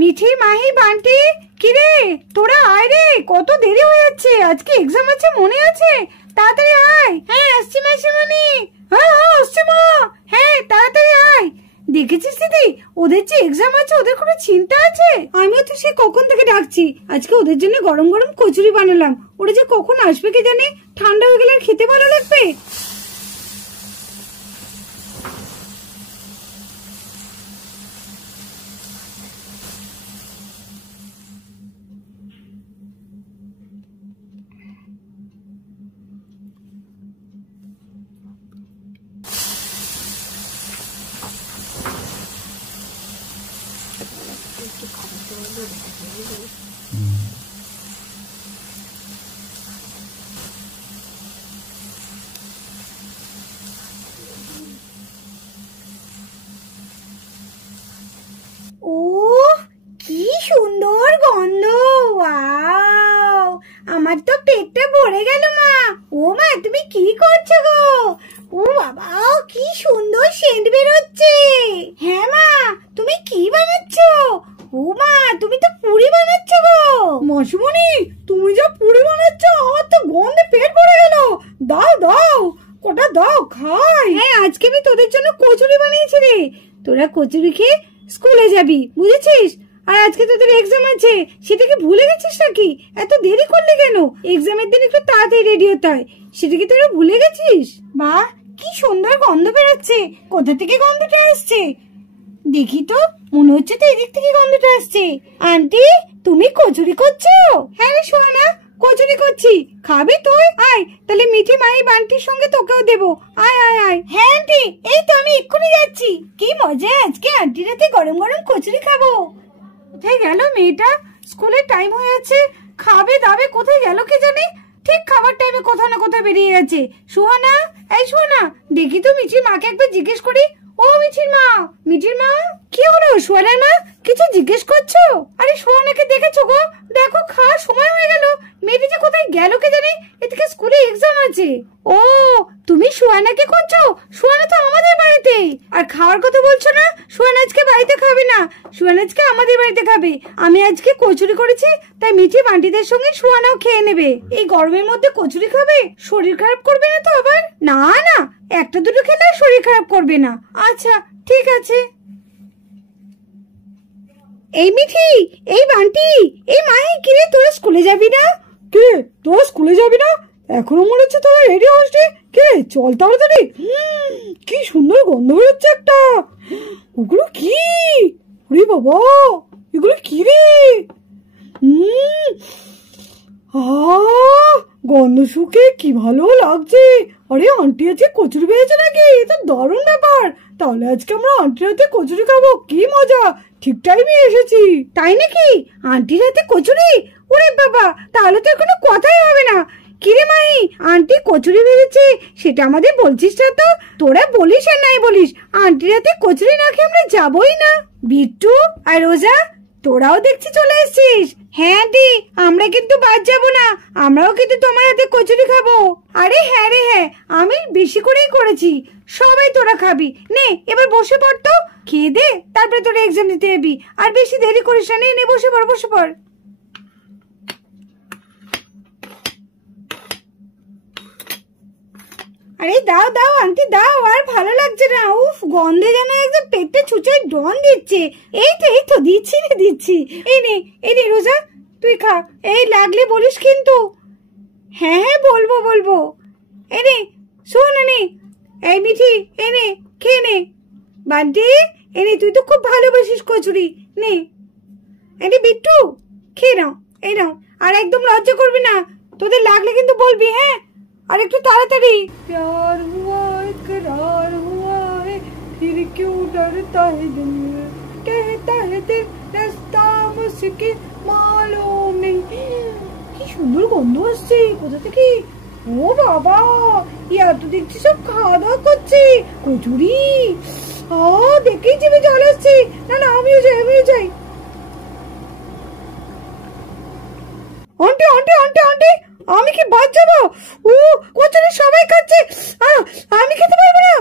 মিঠি, মাহি, বান্টি, কিরে তোরা আয় রে, কত দেরি হয়ে যাচ্ছে, আজকে এক্সাম আছে মনে আছে? তাড়াতাড়ি আয়। হ্যাঁ আসছি মাসিমণি। হ্যাঁ আসছি মা। হ্যাঁ তাড়াতাড়ি আয়। দেখেছিস দিদি, ওদের যে এক্সাম আছে ওদের কোনো চিন্তা আছে? আমিও তো সে কখন থেকে ডাকছি, আজকে ওদের জন্য গরম গরম কচুরি বানালাম। ওরা যে কখন আসবে কে জানে, ঠান্ডা হয়ে গেলে খেতে ভালো লাগবে। ও কি সুন্দর গন্ধ, ওয়াও, আমার তো পেটটা ভরে গেল মা। ও মা তুমি কি করছো গো? ও বাবা কি সুন্দর সেন্ট বের হচ্ছে। হ্যাঁ মা তুমি কি বানাচ্ছো? ও মা তুমি তো পুরি বানাচ্ছো গো। মাসিমণি তুমি যা পুরি বানাচ্ছো আমার তো গন্ধে পেট ভরে গেল। দাও দাও কটা দাও খাই। হ্যাঁ আজকে আমি তোদের জন্য কচুরি বানিয়েছি রে, তোরা কচুরি খেয়ে স্কুলে যাবি, বুঝেছিস? আর আজকে তোদের এক্সাম আছে, সেটাকে ভুলে গেছিস নাকি? এত দেরি করলি কেন? এক্সামের দিন একটু তাড়াতাড়ি রেডি হতে হয়, সেটাকে তোরা ভুলে গেছিস? বাহ কি সুন্দর গন্ধ বেরোচ্ছে, কোথা থেকে গন্ধটা আসছে দেখি তো, মনে হচ্ছে তো এদিক থেকে গন্ধটা আসছে। আন্টি তুমি কচুরি করছো? হ্যাঁ রে সোনা কচুরি করছি, খাবি তুই? আয় তাহলে মিঠি, মাহি, বান্টির সঙ্গে তোকেও দেবো। আয় আয় আয়। হ্যাঁ আন্টি এই তো আমি এক্ষুনি যাচ্ছি। কি মজা, আজকে আন্টির হাতে গরম গরম কচুরি খাবো। কোথায় গেল মেয়েটা? স্কুলের টাইম হয়ে যাচ্ছে, খাবে দাবে কোথায় গেল কে জানে, ঠিক খাবার টাইমে কোথাও না কোথাও বেরিয়ে গেছে। সোহানা, এই সোহানা দেখি তো মিঠির মাকে একবার জিজ্ঞেস করি। ও মিঠির মা, মিঠির মা কি হলো? সোহানার মা কিছু জিজ্ঞেস করছো? আরে সোহানাকে দেখেছো গো? দেখো খাওয়ার সময় হয়ে গেল, মেয়েটি যে কোথায় গেল কে জানে, এদিকে স্কুলে এক্সাম আছে। ও তুমি সোহানাকে করছো? সোহানা তো আমাদের বাড়িতে। আর খাওয়ার কথা বলছো না, সোহানা আজকে বাড়িতে খাবে না, সোহানা আজকে আমাদের বাড়িতে খাবে। আমি আজকে কচুরি করেছি, তাই মিঠি বান্টিদের সঙ্গে সোহানাও খেয়ে নেবে। এই গরমের মধ্যে কচুরি খাবে, শরীর খারাপ করবে না তো আবার? না না একটা দুটো খেলে শরীর খারাপ করবে না। আচ্ছা ঠিক আছে। এই মিঠি, এই বান্টি, এই মাহি, কিরে তোরা স্কুলে যাবি না? কে তোরা স্কুলে যাবি না? এখনো মনে হচ্ছে তোরা রেডি হসনি। কে চল তাড়াতাড়ি। কি সুন্দর গন্ধ বেরোচ্ছে একটা। ওগুলো কি? ওরে বাবা এগুলো কি রে? গন্ধ শুকে কি ভালো লাগছে। আরে আন্টি আজকে কচুরি পেয়েছে নাকি? এটা দারুণ ব্যাপার। তাহলে আজকে আমরা আন্টির হাতে কচুরি খাবো, কি মজা। ঠিক টাইমে এসেছি। তাই নাকি? আন্টির হাতে কচুরি? ওরে বাবা তাহলে তো কোনো কথাই হবে না। কিরে মাহি, আন্টি কচুরি ভেজেছে সেটা আমাদের বলছিস না তো? তোরা বলিস আর নাই বলিস, আন্টির হাতে কচুরি না খেয়ে আমরা যাবোই না। বিট্টু আর রোজা তোরাও দেখছি চলে এসেছিস। হ্যাঁ আন্টি আমরা কিন্তু বাদ যাবো না, আমরাও কিন্তু তোমার হাতে কচুরি খাবো। আরে হ্যাঁ রে হ্যাঁ, আমি বেশি করেই করেছি, সবাই তোরা খাবি। নে এবার বসে পড় তো, খেয়ে দে তারপরে তোরা এক্সাম দিতে যাবি। আর বেশি দেরি করিস না, নে বসে পড় বসে পড়। আরে দাও দাও আন্টি দাও, আর ভালো লাগছে না। উফ গন্ধে যেন একদম পেটটা ছুঁচোয় ডন দিচ্ছে। এই তো দিচ্ছি রে দিচ্ছি। এই নে রোজা তুই খা, এই লাগলে বলিস কিন্তু। হ্যাঁ হ্যাঁ বলবো বলবো। এই নে শোন নে, এই মিঠি এই নে খেয়ে নে। বান্টি এই নে, তুই তো খুব ভালোবাসিস কচুরি, নে। এই বিট্টু খেয়ে নাও, এই নাও। আর একদম লজ্জা করবি না, তোদের লাগলে কিন্তু বলবি। হ্যাঁ আর একটু তাড়াতাড়ি। प्यार हुआ इकरार हुआ है फिर क्यों डरता है दिल, कहता है दिल रास्ता मुश्किल मालूम नहीं। কি সুন্দর গন্ধ আসছে কোথা থেকে। ও বাবা ইয়া তো দেখছি সব খাওয়া দাওয়া করছে কচুরি। দেখেই জিভে জল আসছে। না না আমিও যাই। আন্টি আন্টি আন্টি আন্টি আমি কি বাদ যাবো? কচুরি সবাই খাচ্ছে, আমি খেতে পারবো না।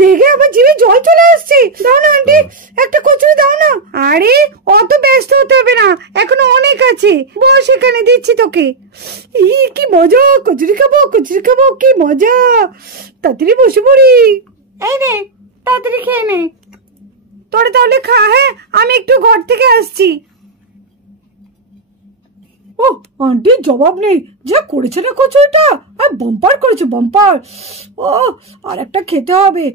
দেখে আমার জিভে জল চলে আসছে। দাও না আন্টি, একটা কচুরি দাও না। আরে অত ব্যস্ত হতে হবে না, এখনো অনেক আছে, বস এখানে, দিচ্ছি তোকে। কি মজা, কচুরি খাবো, কচুরি খাবো, কি মজা। তাড়াতাড়ি বসে পড়ি। এই নে, তাড়াতাড়ি খেয়ে নে। তোরে তাহলে খা, হ্যাঁ আমি একটু ঘর থেকে আসছি। ও আন্টির জবাব নেই, যা করেছে না কচুরিটা, আর বাম্পার করেছে, বাম্পার। আর একটা খেতে হবে।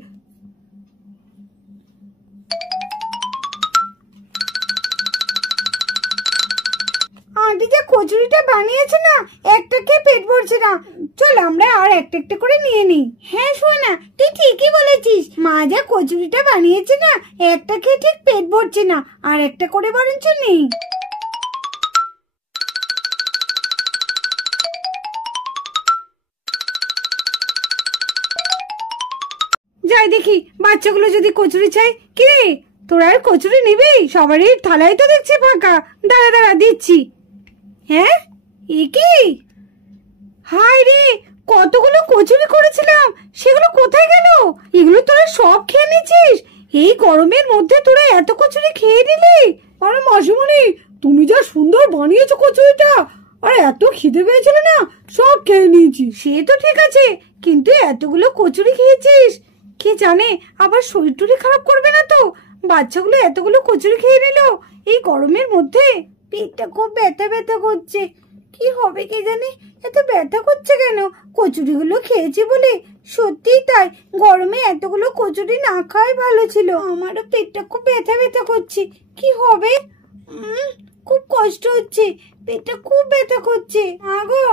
আন্টি যে কচুরিটা বানিয়েছে না, একটা খেয়ে পেট ভরছে না। চল আমরা আর একটা একটা করে নিয়ে নিই। হ্যাঁ সোনা, তুই ঠিকই বলেছিস, মা যা কচুরিটা বানিয়েছে না, একটা খেয়ে ঠিক পেট ভরছে না, আর একটা করে বরঞ্চ নেই। যাই দেখি বাচ্চাগুলো যদি কচুরি চাই। কি রে, তোরা আর কচুরি নিবি? সবারই থালায় তো দেখছি ফাঁকা। দাঁড়া দাঁড়া, দিচ্ছি। হ্যাঁ এ কি, হায় রে, কতগুলো কচুরি করেছিলাম, সেগুলো কোথায় গেল? এগুলো তোরা সব খেয়ে নিয়েছিস? এই গরমের মধ্যে তোরা এত কচুরি খেয়ে নিলি? আরে মাসিমণি, তুমি যা সুন্দর বানিয়েছো কচুরিটা, আর এত খিদে পেয়েছিল না, সব খেয়ে নিয়েছি। সে তো ঠিক আছে, কিন্তু এতগুলো কচুরি খেয়েছিস, কে জানে আবার শরীর টরীর খারাপ করবে না তো? বাচ্চাগুলো এতগুলো কচুরি খেয়ে নিল এই গরমের মধ্যে। পেটটা খুব ব্যথা ব্যথা করছে, কি হবে কে জানে, এত ব্যথা করছে কেন? কচুরিগুলো খেয়েছি বলে। সত্যি তাই, গরমে এতগুলো কচুরি না খাওয়াই ভালো ছিল। আমারও পেটটা খুব ব্যথা ব্যথা করছে, কি হবে? খুব কষ্ট হচ্ছে, পেটটা খুব ব্যথা করছে। আগো,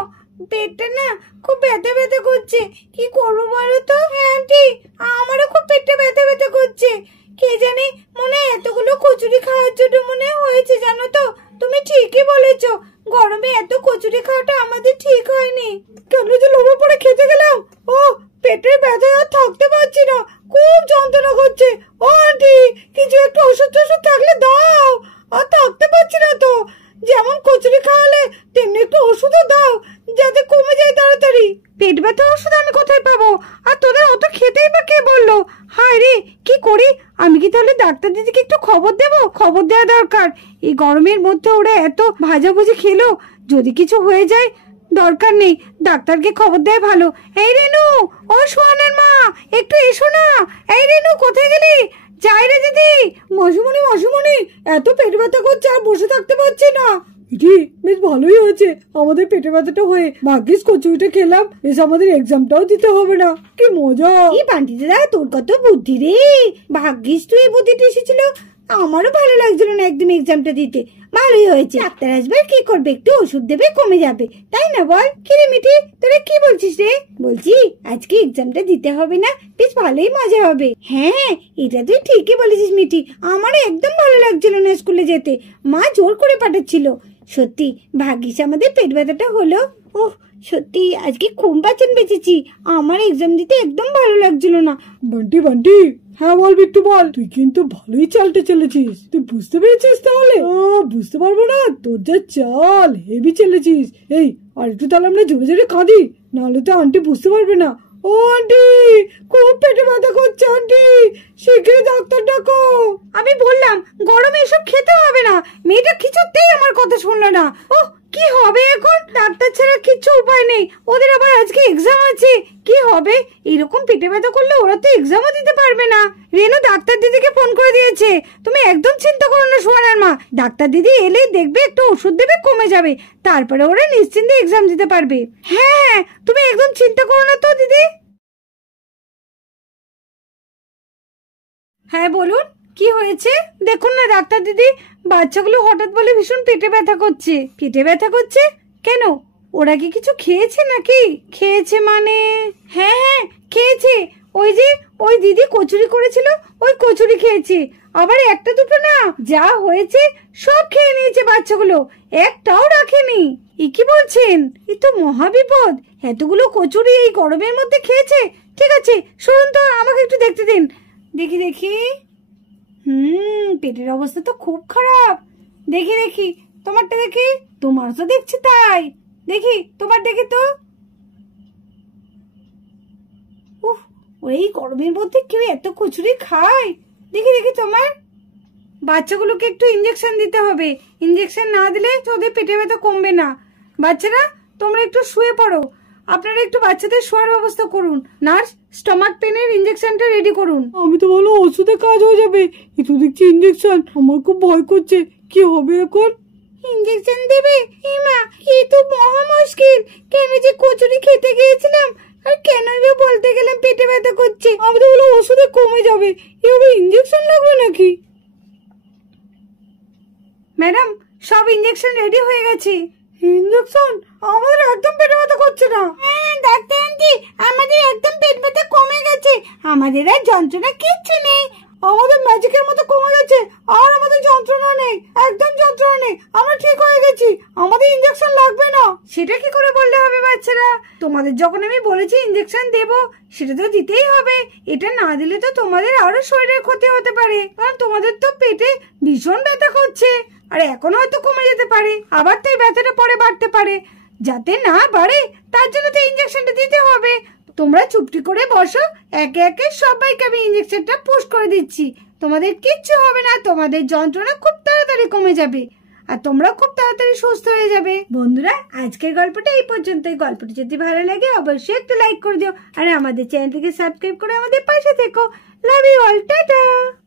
পেটটা না খুব ব্যথা ব্যথা করছে, কি করবো বলো তো? হ্যাঁ আন্টি, আমারও খুব পেটটা ব্যথা ব্যথা করছে। কে জানে, মনে হয় এতগুলো কচুরি খাওয়ার জন্য মনে হয়েছে, জানো তো? তুমি ঠিকই বলেছো, গরমে এত কচুরি খাওয়াটা আমাদের ঠিক হয়নি। কেন যে লোভে পড়ে খেতে গেলাম। পেটের ব্যথায় আর থাকতে পারছি না, খুব যন্ত্রণা করছে। আন্টি, কিছু একটু ওষুধ টষুধ থাকলে দাও, আর থাকতে পারছি না তো। যেমন কচুরি খাওয়ালে তেমনি একটু ওষুধও দাও, যাতে কমে যায় তাড়াতাড়ি। পেট ব্যথা ওষুধ আমি কোথায় পাবো? আর তোদের অত খেতেই বা কে বললো? হায় রে, কি করি আমি? কি তাহলে ডাক্তার দিদিকে একটু খবর দেবো? খবর দেওয়া দরকার। এই গরমের মধ্যে ওরা এত ভাজাভুজি খেলো, যদি কিছু হয়ে যায়, দরকার নেই, ডাক্তারকে খবর দেয় ভালো। এই রেনু, ও সোহানের মা, একটু এসো না। এই রেনু, কোথায় গেলি? যাই রে দিদি। মাসুমণি, মাসুমণি, এত পেট ব্যথা করছে, আর বসে থাকতে পারছি না। বেশ ভালোই হয়েছে আমাদের পেটে ব্যথাটা হয়ে, ভাগ্যিস কচুরিটা খেলাম, বেশ আমাদের এক্সামটাও দিতে হবে না। কি মজা! এই বান্টি দাদা, তোর কত বুদ্ধি রে, ভাগ্যিস তুই এই বুদ্ধিটা এসেছিল। আমারও ভালো লাগছিল না একদম এক্সামটা দিতে। ভালোই হয়েছে, ডাক্তার আসবে, কি করবে, একটু ওষুধ দেবে, কমে যাবে, তাই না বল? কি রে মিঠি, তোরা কি বলছিস রে? বলছি আজকে এক্সামটা দিতে হবে না, বেশ ভালোই মজা হবে। হ্যাঁ, এটা তুই ঠিকই বলেছিস মিঠি, আমারও একদম ভালো লাগছিল না স্কুলে যেতে, মা জোর করে পাঠাচ্ছিল। সত্যি ভাগ্যিস আমাদের পেট ব্যথাটা হলো। সত্যি আজকে খুব বাঁচান বেঁচেছি, আমার এক্সাম দিতে একদম ভালো লাগছিল না। বান্টি, বান্টি, হ্যাঁ বল বিট্টু বল। তুই কিন্তু ভালোই চালটা চলেছিস, তুই বুঝতে পেরেছিস তাহলে? বুঝতে পারবো না, তোর যা চাল, হেভি চলেছিস। এই আর একটু তাহলে আমরা জোরে জোরে কাঁদি, নাহলে তো আন্টি বুঝতে পারবে না। ও আন্টি, খুব পেটে ব্যথা করছে আন্টি, শীঘ্রই ডাক্তার ডাকো। আমি বললাম গরমে এসব খেতে হবে না, মেয়েটা কিছুতেই আমার কথা শুনলো না। কি হবে এখন? ডাক্তার ছাড়া কিছু উপায় নেই, ওদের আবার আজকে এক্সাম আছে। কি হবে? এরকম পেটে ব্যথা করলে ওরা তো এক্সামও দিতে পারবে না। রেনু ডাক্তার দিদিকে ফোন করে দিয়েছে, তুমি একদম চিন্তা করো না সোহানার মা। ডাক্তার দিদি এলেই দেখবে, একটু ওষুধ দেবে, কমে যাবে, তারপরে ওরা নিশ্চিন্তে এক্সাম দিতে পারবে। হ্যাঁ, তুমি একদম চিন্তা করো না তো দিদি। হ্যাঁ বলুন, কি হয়েছে? দেখুন না ডাক্তার দিদি, বাচ্চাগুলো হঠাৎ বলে ভীষণ পেটে ব্যথা করছে। পেটে ব্যথা করছে কেন? ওরা কি কিছু খেয়েছে নাকি? খেয়েছে মানে? হ্যাঁ হ্যাঁ খেয়েছে, ওই যে ওই দিদি কচুরি করেছিল, ওই কচুরি খেয়েছে। আবার একটা দুটো না, যা হয়েছে সব খেয়ে নিয়েছে বাচ্চাগুলো, একটাও রাখেনি। এ কি বলছেন? এ তো মহাবিপদ, এতগুলো কচুরি এই গরমের মধ্যে খেয়েছে। ঠিক আছে, শুনুন তো, আমাকে একটু দেখতে দিন। দেখি দেখি, পেটের অবস্থা তো খুব খারাপ। দেখি দেখি তোমারটা, দেখি তোমার তো দেখছি তাই। দেখি তোমার, দেখি তো। উফ, এই গরমের মধ্যে কেউ এত কচুরি খায়? দেখি দেখি তোমার। বাচ্চাগুলোকে একটু ইঞ্জেকশন দিতে হবে, ইঞ্জেকশন না দিলে ওদের পেটে ব্যথা কমবে না। বাচ্চারা তোমরা একটু শুয়ে পড়ো, আপনারা একটু বাচ্চাদের শোয়ার ব্যবস্থা করুন। নার্স, স্টমাক পেনের ইঞ্জেকশনটা রেডি করুন। আমি তো ভালো ওষুধে কাজ হয়ে যাবে, একটু দেখছি ইঞ্জেকশন, আমার খুব ভয় করছে, কি হবে এখন? ইঞ্জেকশন দেবে? ইমা, কি তো মহা মুশকিল। কেন যে কচুরি খেতে গিয়েছিলাম, আর কেনই বা বলতে গেলাম পেটে ব্যথা করছে। আমি তো ভালো ওষুধে কমে যাবে, এভাবে ইঞ্জেকশন লাগবে নাকি? ম্যাডাম, সব ইঞ্জেকশন রেডি হয়ে গেছে। ইঞ্জেকশন? আমাদের একদম পেটে ব্যথা করছে না। হ্যাঁ ডাক্তার আন্টি, আমাদের একদম পেট ব্যথা কমে গেছে, আমাদের আর যন্ত্রণা কিচ্ছু নেই। আমাদের ম্যাজিকের মতো কমে গেছে, আর আমাদের যন্ত্রণা নেই, একদম যন্ত্রণা নেই, আমরা ঠিক হয়ে গেছি, আমাদের ইঞ্জেকশন লাগবে না। সেটা কি করে বললে হবে বাচ্চারা? তোমাদের যখন আমি বলেছি ইঞ্জেকশন দেব, সেটা তো দিতেই হবে। এটা না দিলে তো তোমাদের আরো শরীরের ক্ষতি হতে পারে, কারণ তোমাদের তো পেটে ভীষণ ব্যথা করছে, আর এখন হয়তো কমে যেতে পারে, আবার তো এই ব্যথাটা পরে বাড়তে পারে। যাতে না বাড়ে তার জন্য তো ইঞ্জেকশনটা দিতে হবে। তোমরা চুপটি করে বসো, একে একে সবাইকে আমি ইঞ্জেকশনটা পুশ করে দিচ্ছি। তোমাদের কিচ্ছু হবে না, তোমাদের যন্ত্রণা খুব তাড়াতাড়ি কমে যাবে, আর তোমরা খুব তাড়াতাড়ি সুস্থ হয়ে যাবে। বন্ধুরা, আজকের গল্পটা এই পর্যন্তই। গল্পটি যদি ভালো লাগে অবশ্যই একটু লাইক করে দিও, আর আমাদের চ্যানেলটিকে সাবস্ক্রাইব করে আমাদের পাশে থেকো। Love you all, tata.